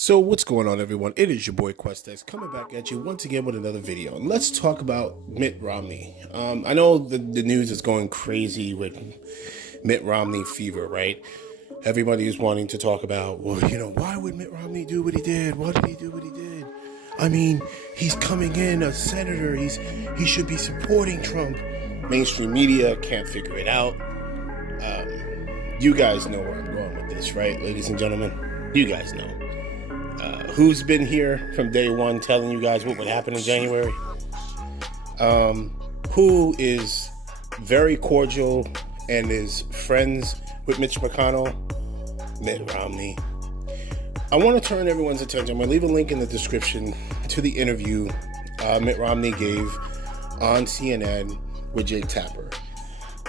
So what's going on, everyone? It is your boy Questex coming back at you once again with another video. And let's talk about Mitt Romney. I know the news is going crazy with Mitt Romney fever, right? Everybody is wanting to talk about, well, why would Mitt Romney do what he did? Why did he do what he did? I mean, he's coming in a senator. He should be supporting Trump. Mainstream media can't figure it out. You guys know where I'm going with this, right, ladies and gentlemen? You guys know. Who's been here from day one telling you guys what would happen in January? Who is very cordial and is friends with Mitch McConnell? Mitt Romney. I want to turn everyone's attention. I'm going to leave a link in the description to the interview Mitt Romney gave on CNN with Jake Tapper.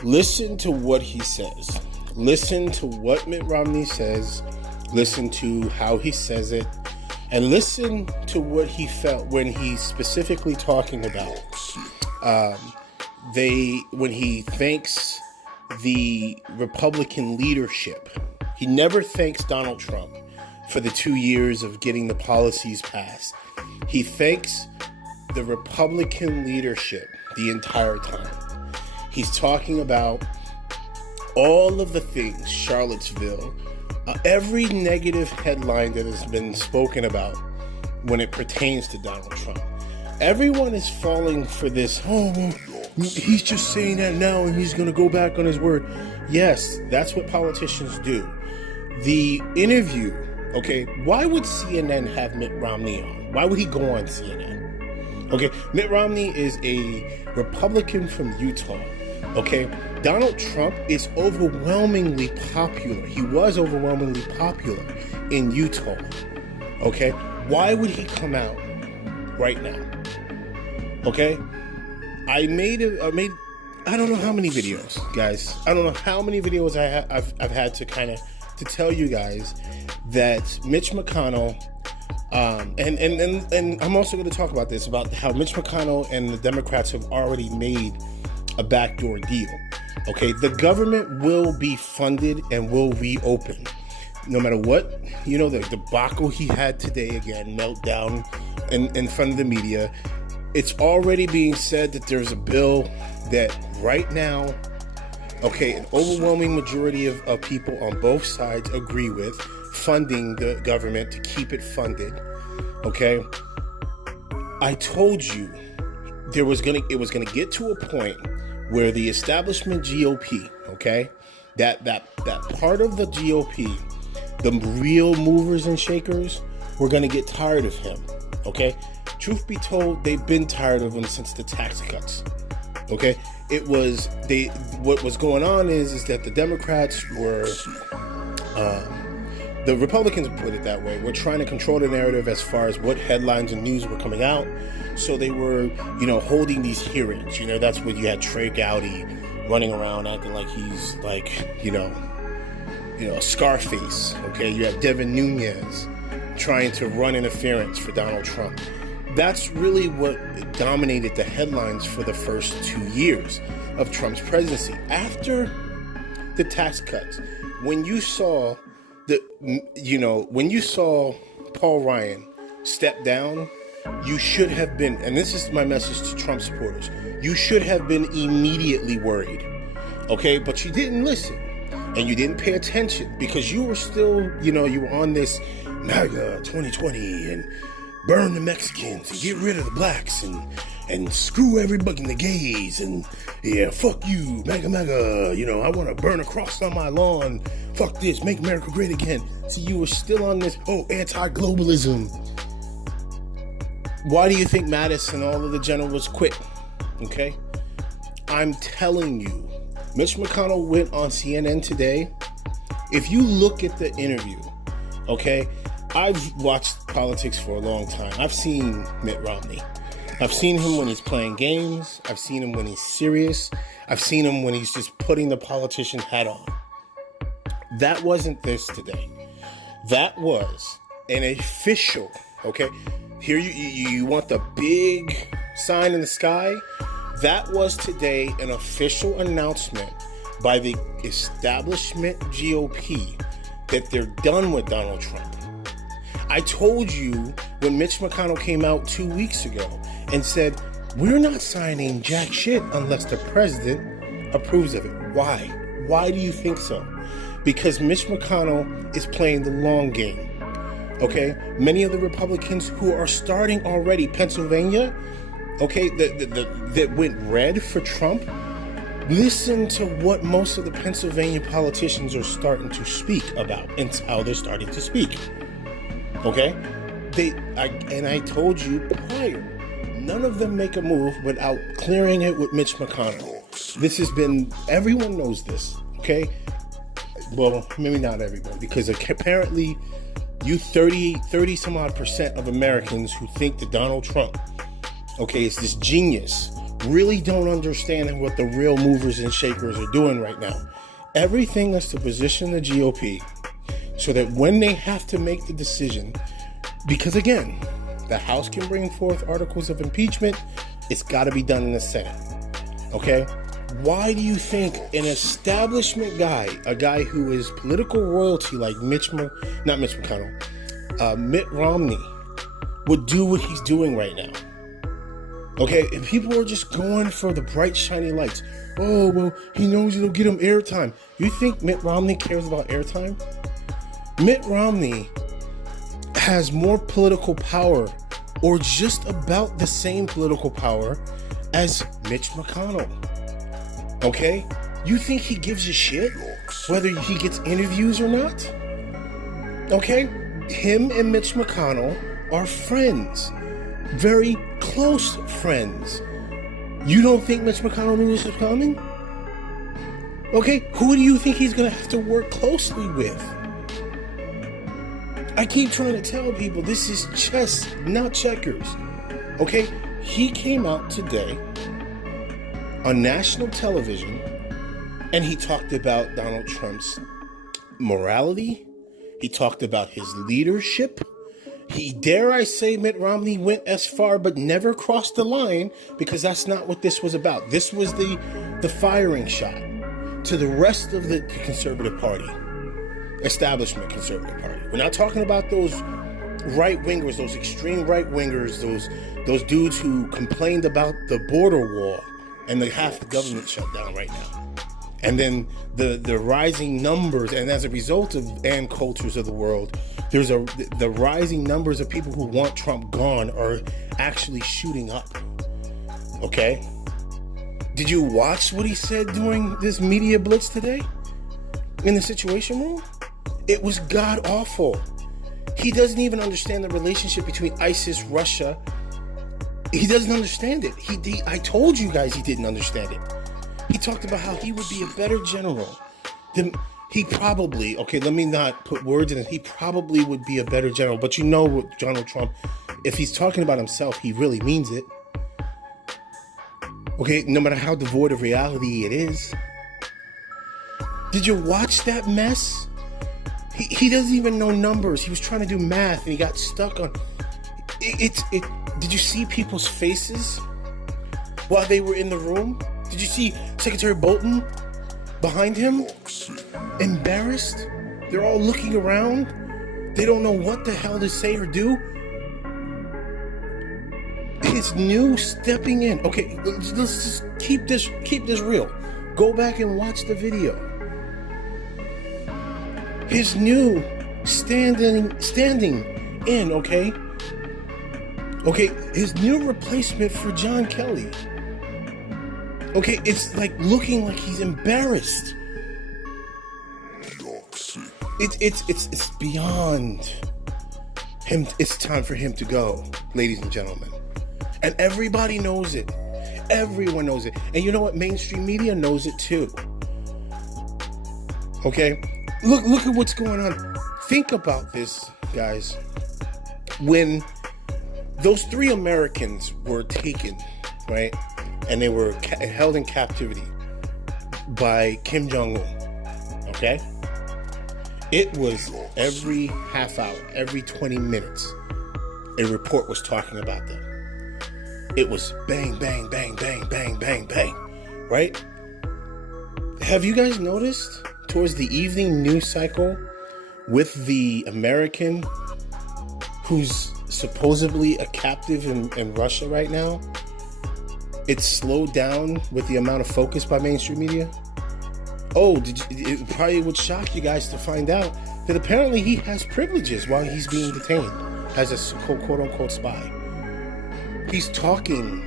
Listen to what he says. Listen to what Mitt Romney says. Listen to how he says it. And listen to what he felt when he's specifically talking about when he thanks the Republican leadership. He never thanks Donald Trump for the 2 years of getting the policies passed. He thanks the Republican leadership the entire time. He's talking about all of the things, Charlottesville, every negative headline that has been spoken about when it pertains to Donald Trump. Everyone is falling for this, he's just saying that now and he's going to go back on his word. Yes, that's what politicians do. The interview, okay, why would CNN have Mitt Romney on? Why would he go on CNN? Okay, Mitt Romney is a Republican from Utah. Okay, Donald Trump is overwhelmingly popular. He was overwhelmingly popular in Utah. Okay, why would he come out right now? Okay, I don't know how many videos, guys. I don't know how many videos I've had to kind of to tell you guys that Mitch McConnell. And I'm also going to talk about this, about how Mitch McConnell and the Democrats have already made a backdoor deal. Okay, the government will be funded and will reopen. No matter what, the debacle he had today, again, meltdown in front of the media, it's already being said that there's a bill that right now, okay, an overwhelming majority of people on both sides agree with funding the government to keep it funded. Okay, I told you it was gonna get to a point where the establishment GOP, okay, that part of the GOP, the real movers and shakers, were gonna get tired of him. Okay, truth be told, they've been tired of him since the tax cuts. Okay, what was going on is that the Democrats were. The Republicans, put it that way, were trying to control the narrative as far as what headlines and news were coming out. So they were, holding these hearings. That's when you had Trey Gowdy running around acting like he's like, a Scarface. Okay, you had Devin Nunes trying to run interference for Donald Trump. That's really what dominated the headlines for the first 2 years of Trump's presidency. After the tax cuts, when you saw Paul Ryan step down, you should have been, and this is my message to Trump supporters, you should have been immediately worried, okay? But you didn't listen, and you didn't pay attention, because you were still, you were on this MAGA 2020, and burn the Mexicans, and get rid of the blacks, and screw everybody, the gays, and yeah, fuck you, MAGA, I want to burn a cross on my lawn, fuck this, make America great again. See, you were still on this, anti-globalism. Why do you think Mattis and all of the generals quit? Okay? I'm telling you, Mitch McConnell went on CNN today. If you look at the interview, okay, I've watched politics for a long time. I've seen Mitt Romney. I've seen him when he's playing games. I've seen him when he's serious. I've seen him when he's just putting the politician hat on. That wasn't this today. That was an official, okay? Here you want the big sign in the sky? That was today an official announcement by the establishment GOP that they're done with Donald Trump. I told you when Mitch McConnell came out 2 weeks ago and said, we're not signing jack shit unless the president approves of it. Why? Why do you think so? Because Mitch McConnell is playing the long game. Okay? Many of the Republicans who are starting already, Pennsylvania, okay, that went red for Trump, listen to what most of the Pennsylvania politicians are starting to speak about and how they're starting to speak. Okay? I told you prior, none of them make a move without clearing it with Mitch McConnell. This has been, everyone knows this, okay? Well, maybe not everyone, because apparently you 30 some odd % of Americans who think that Donald Trump, okay, is this genius, really don't understand what the real movers and shakers are doing right now. Everything is to position the GOP so that when they have to make the decision, because again, the House can bring forth articles of impeachment, it's got to be done in the Senate. Okay? Why do you think an establishment guy, a guy who is political royalty like Mitt Romney, would do what he's doing right now? Okay, and people are just going for the bright, shiny lights. Oh, well, he knows it'll get him airtime. You think Mitt Romney cares about airtime? Mitt Romney has more political power, or just about the same political power, as Mitch McConnell. Okay? You think he gives a shit whether he gets interviews or not? Okay? Him and Mitch McConnell are friends. Very close friends. You don't think Mitch McConnell knew this was coming? Okay? Who do you think he's going to have to work closely with? I keep trying to tell people this is chess, not checkers. Okay? He came out today on national television and he talked about Donald Trump's morality. He talked about his leadership. He, dare I say, Mitt Romney went as far but never crossed the line, because that's not what this was about. This was the firing shot to the rest of the conservative party, establishment conservative party. We're not talking about those right-wingers, those extreme right-wingers, those dudes who complained about the border wall and half the government shut down right now. And then the rising numbers, and as a result of Ann Coulters of the world, there's the rising numbers of people who want Trump gone are actually shooting up. Okay? Did you watch what he said during this media blitz today? In the Situation Room? It was god awful. He doesn't even understand the relationship between ISIS, Russia. He doesn't understand it. I told you guys he didn't understand it. He talked about how he would be a better general than he probably, okay, let me not put words in it. He probably would be a better general. But you know what, Donald Trump, if he's talking about himself, he really means it. Okay, no matter how devoid of reality it is. Did you watch that mess? He doesn't even know numbers. He was trying to do math and he got stuck on it. Did you see people's faces while they were in the room? Did you see Secretary Bolton behind him? Embarrassed? They're all looking around. They don't know what the hell to say or do. His new stepping in. Okay, let's just keep this real. Go back and watch the video. His new standing in, okay? Okay, his new replacement for John Kelly. Okay, it's like looking like he's embarrassed. It's beyond him. It's time for him to go, ladies and gentlemen. And everybody knows it. Everyone knows it. And you know what? Mainstream media knows it too. Okay? Look at what's going on. Think about this, guys. When those 3 Americans were taken, right? And they were held in captivity by Kim Jong-un, okay? It was every half hour, every 20 minutes, a report was talking about them. It was bang, bang, bang, bang, bang, bang, bang, right? Have you guys noticed towards the evening news cycle with the American who's supposedly a captive in Russia right now, it's slowed down with the amount of focus by mainstream media. Oh, it probably would shock you guys to find out that apparently he has privileges while he's being detained as a quote-unquote spy. He's talking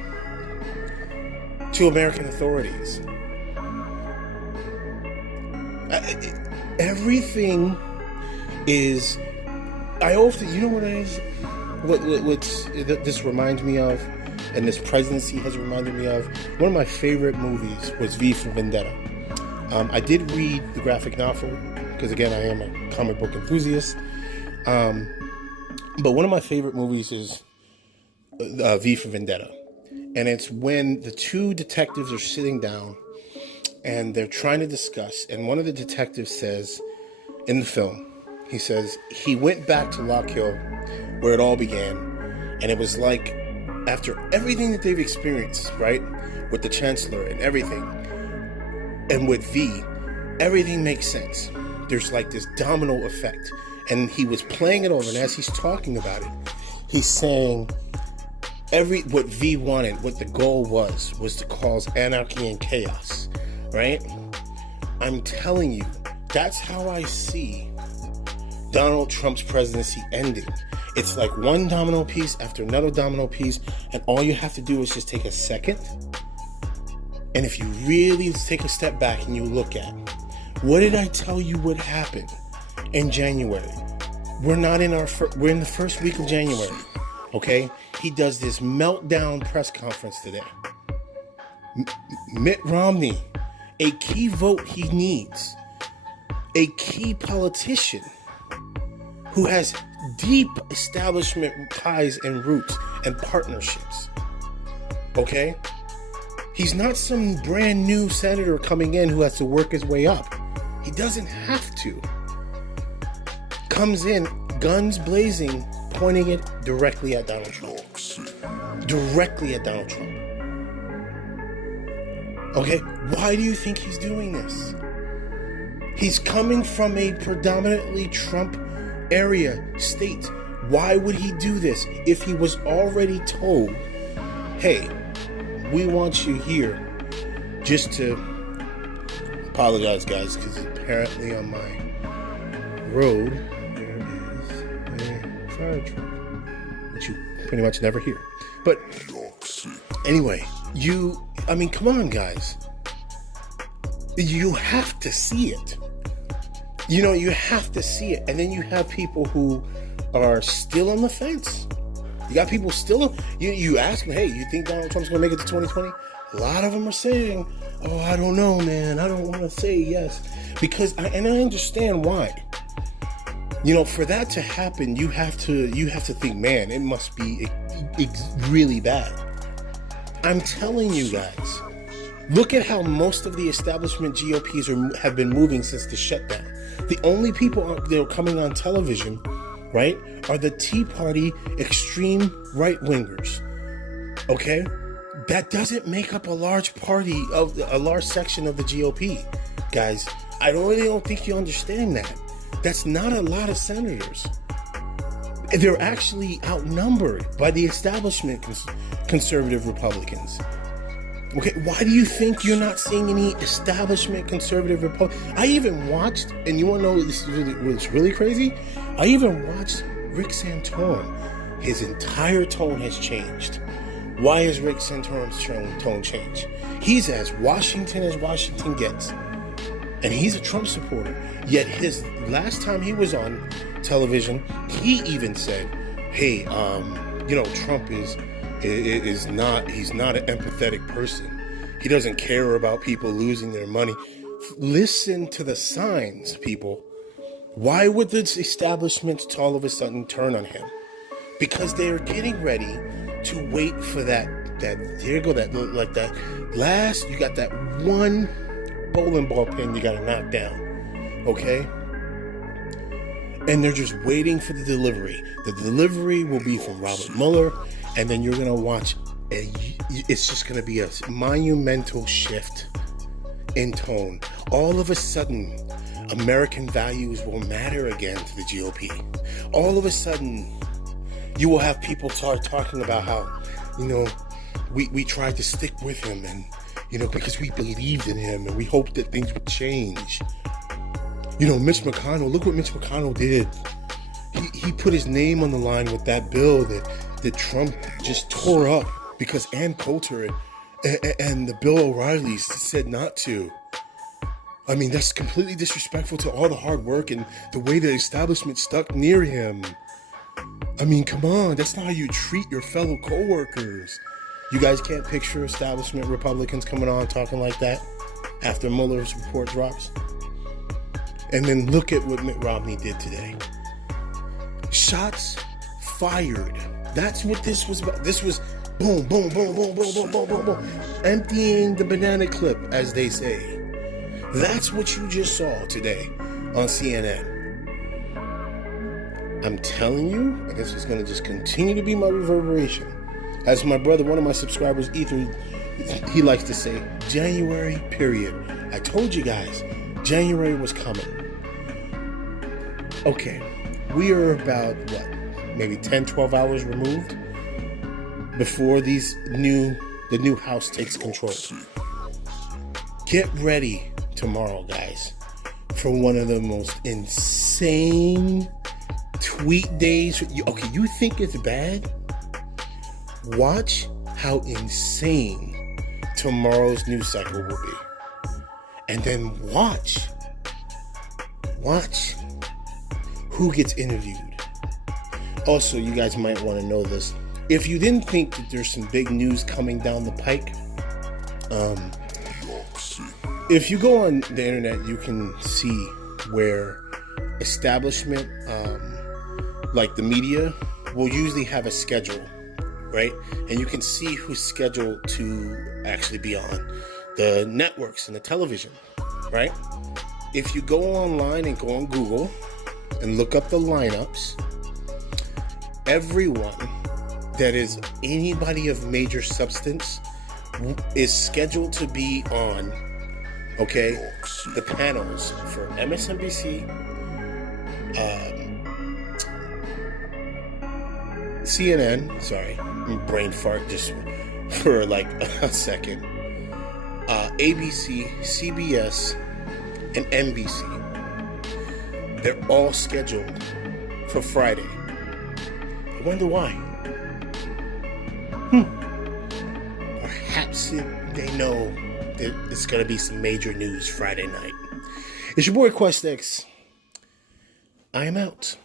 to American authorities. Everything is... I often... You know what it is? What this reminds me of, and this presidency has reminded me of, one of my favorite movies was V for Vendetta. I did read the graphic novel, because again, I am a comic book enthusiast. But one of my favorite movies is V for Vendetta. And it's when the two detectives are sitting down and they're trying to discuss. And one of the detectives says, in the film, he says, he went back to Lock Hill where it all began. And it was like, after everything that they've experienced, right, with the Chancellor and everything, and with V, everything makes sense. There's like this domino effect. And he was playing it over, and as he's talking about it, he's saying what V wanted, what the goal was to cause anarchy and chaos, right? I'm telling you, that's how I see Donald Trump's presidency ending. It's like one domino piece after another domino piece, and all you have to do is just take a second. And if you really take a step back and you look at, what did I tell you would happen in January? We're in the first week of January, okay? He does this meltdown press conference today. Mitt Romney, a key vote he needs, a key politician who has deep establishment ties and roots and partnerships, okay? He's not some brand new senator coming in who has to work his way up. He doesn't have to. Comes in, guns blazing, pointing it directly at Donald Trump. Directly at Donald Trump. Okay, why do you think he's doing this? He's coming from a predominantly Trump area state. Why would he do this if he was already told, hey, we want you here just to... Apologize, guys, because apparently on my road there is a fire truck, which you pretty much never hear. But anyway, come on, guys. You have to see it. You have to see it. And then you have people who are still on the fence. You got people still... You ask them, hey, you think Donald Trump's going to make it to 2020? A lot of them are saying, oh, I don't know, man. I don't want to say yes. Because, and I understand why. For that to happen, you have to think, man, it must be really bad. I'm telling you guys, look at how most of the establishment GOPs have been moving since the shutdown. The only people that are coming on television, right, are the Tea Party extreme right-wingers. Okay? That doesn't make up a large section of the GOP, guys. I really don't think you understand that. That's not a lot of senators. They're actually outnumbered by the establishment conservative Republicans. Okay, why do you think you're not seeing any establishment conservative Republicans? I even watched, and you want to know what's really crazy? I even watched Rick Santorum. His entire tone has changed. Why has Rick Santorum's tone changed? He's as Washington gets. And he's a Trump supporter. Yet his last time he was on television, he even said, hey, Trump he's not an empathetic person. He doesn't care about people losing their money. Listen to the signs, people. Why would the establishment all of a sudden turn on him? Because they're getting ready to wait for that you got that one bowling ball pin you got to knock down, okay? And they're just waiting for the delivery. The delivery will be from Robert Mueller, and then you're going to watch, it's just going to be a monumental shift in tone. All of a sudden, American values will matter again to the GOP. All of a sudden, You will have people start talking about how, we tried to stick with him and, because we believed in him and we hoped that things would change. Mitch McConnell, look what Mitch McConnell did. He put his name on the line with that bill that Trump just tore up because Ann Coulter and the Bill O'Reillys said not to. I mean, that's completely disrespectful to all the hard work and the way the establishment stuck near him. I mean, come on, that's not how you treat your fellow co-workers. You guys can't picture establishment Republicans coming on talking like that after Mueller's report drops? And then look at what Mitt Romney did today. Shots fired. That's what this was about. This was boom, boom, boom, boom, boom, boom, boom, boom, boom. Emptying the banana clip, as they say. That's what you just saw today on CNN. I'm telling you, and this is going to just continue to be my reverberation. As my brother, one of my subscribers, Ethan, he likes to say, January, period. I told you guys, January was coming. Okay, we are about, maybe 10, 12 hours removed before the new house takes control. Get ready tomorrow, guys, for one of the most insane tweet days. Okay, you think it's bad? Watch how insane tomorrow's news cycle will be. And then watch who gets interviewed. Also, you guys might want to know this. If you didn't think that there's some big news coming down the pike, if you go on the internet, you can see where establishment, like the media, will usually have a schedule, right? And you can see who's scheduled to actually be on the networks and the television, right? If you go online and go on Google and look up the lineups, everyone that is anybody of major substance is scheduled to be on, the panels for MSNBC, CNN, sorry, brain fart just for like a second, ABC, CBS, and NBC. They're all scheduled for Friday. I wonder why. Perhaps they know that it's going to be some major news Friday night. It's your boy QuestX. I am out.